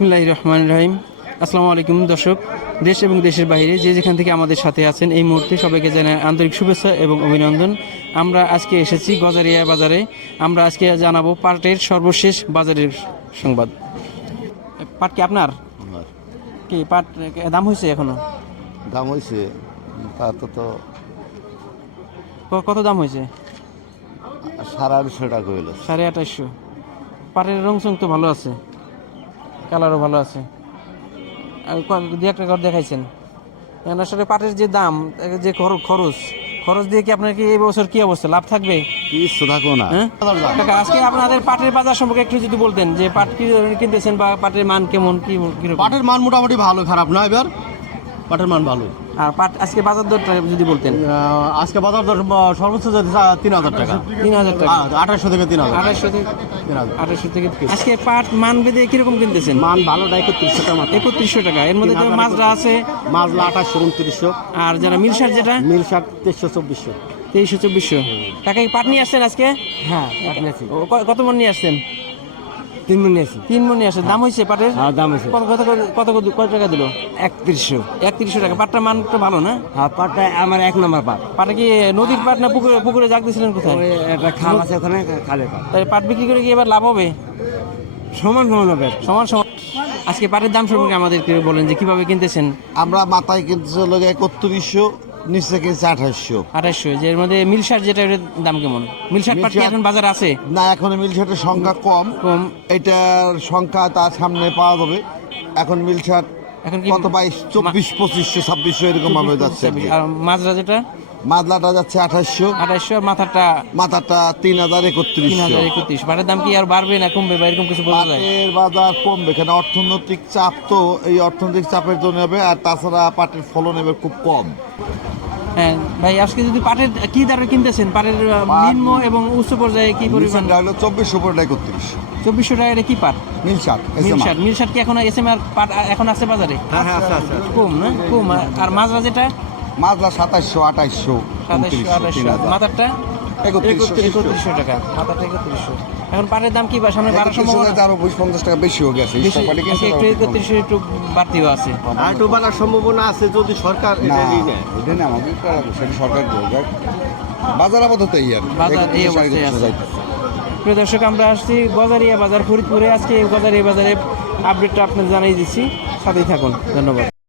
বিসমিল্লাহ রহমান রহিম। আসসালামু আলাইকুম দর্শক দেশ এবং দেশের বাইরে যে যেখান থেকে আমাদের সাথে আছেন এই মুহূর্তে সবাইকে জানাই আন্তরিক শুভেচ্ছা এবং অভিনন্দন। আমরা আজকে এসেছি গজারিয়া বাজারে। আমরা আজকে জানাব পাটের সর্বশেষ বাজারের সংবাদ। পাট কি আপনার? কি পাট দাম হয়েছে এখনও? দাম হয়েছে তা তো কত দাম হয়েছে? সাড়ে আটশো টাকা হইল। সাড়ে আঠাশশো পাটের রং চং তো ভালো আছে। কালারও ভালো আছে। দু একটা ঘর দেখাইছেন। এখন আসলে পাটের যে দাম যে খর- খরচ খরচ দিয়ে কি আপনার কি এই বছর কি অবস্থা? লাভ থাকবে? কিছু থাকো না। হ্যাঁ? আজকে আপনাদের পাটের বাজার সম্পর্কে একটু যদি বলতেন যে পাট কি কিনতেছেন বা পাটের মান কেমন কি পাটের মান মোটামুটি ভালো খারাপ না এবার। পাটের মান ভালো। আর পাট আজকে বাজার দরটা যদি বলতেন। আজকে বাজার দর সর্বোচ্চ যদি তিন হাজার টাকা। তিন হাজার টাকা। আঠাশশো থেকে তিন হাজার। আড়াইশো থেকে আজকে পাট মান বেঁধে কীরকম কিনতেছেন? মান ভালোটা একত্রিশশো টাকা একত্রিশশো টাকা। এর মধ্যে তো মাজরা আছে। মাছলা আঠাশশো উনত্রিশশো। আর যারা মিলসার যেটা? মিল শাক তেইশশো চব্বিশশো। তেইশশো চব্বিশশো। টাকা কি পাট নিয়ে আসছেন আজকে? হ্যাঁ কত মন নিয়ে আসছেন? তিন মিনিট নিয়েছি তিন মন আসছেন দাম হয়েছে পাটের? হ্যাঁ দাম হয়েছে কত কত কত কত- কত টাকা দিল? একত্রিশশো। একত্রিশশো টাকা। পাটটার মান তো ভালো না? হ্যাঁ পাটটা আমার এক নম্বর পাট। পাটে কি নদীর পাট না পুকুরে পুকুরে জাগ দিয়েছিলেন কোথায়? একটা খাল আছে ওখানে খালে পাট। তাই পাট বিক্রি করে কি এবার লাভ হবে? সমান সমান হবে। সমান সমান। আজকে পাটের দাম সম্পর্কে আমাদের বলেন যে কীভাবে কিনতেছেন? আমরা মাথায় কিনতে চলে একত্রিশশো। নিচে কিনছে আঠাশশো। আঠাশশো যে এর মধ্যে মিলসার যেটা ওটার দাম কেমন? মিলসার পাট কি এখন বাজার আছে? না এখন মিল শার্টের সংখ্যা কম। কম। এটার সংখ্যা তার সামনে পাওয়া যাবে। এখন মিল এখন কি কত বাইশ চব্বিশ পঁচিশশো ছাব্বিশশো এরকম ভাবে যাচ্ছে আর কি। মাজরা যেটা মাদলাটা যাচ্ছে আঠাশশো। আঠাশশো মাথাটা মাথাটা তিন হাজার তিন হাজার একত্রিশ। পাটের দাম কি আর বাড়বে না কমবে বা এরকম কিছু বোঝা যায়? পাটের বাজার কমবে এখানে অর্থনৈতিক চাপ তো এই অর্থনৈতিক চাপের জন্য হবে আর তাছাড়া পাটের ফলন এবার খুব কম। হ্যাঁ ভাই আজকে যদি পাটের কি দরে কিনতেছেন? পাটের নিম্ন এবং উচ্চ পর্যায়ে কি পরিমাণ? হলো চব্বিশশো টাকা একত্রিশশো চব্বিশশো টাকা এটা কি পাট? মিলশাট মিলশাট মিলশাট কি এখন এস এম আর পাট এখন আছে বাজারে? হ্যাঁ হ্যাঁ আচ্ছা আচ্ছা কম না? কম আর- আর মাজরা যেটা মাজরা সাতাশশো আঠাশশো সাতাশশো আঠাশশো মাথারটা? একত্রিশশো। টাকা একত্রিশশো। এখন পাটের দাম কি বা সামনে বাড়ার সম্ভাবনা? আরও বিশ পঞ্চাশ টাকা বেশি হয়ে গেছে। বেশি- একটু একত্রিশশো একটু বাড়তিও আছে। আর একটু বাড়ার সম্ভাবনা আছে যদি সরকার এটা নেয় না আমাদের সরকার বাজার আপাতত এই আর বাজার এই অবস্থায় আছে। প্রিয় দর্শক আমরা আসছি গজারিয়া বাজার ফরিদপুরে। আজকে এই গজারিয়া বাজারে আপডেটটা আপনাদের জানিয়ে দিচ্ছি। সাথেই থাকুন। ধন্যবাদ।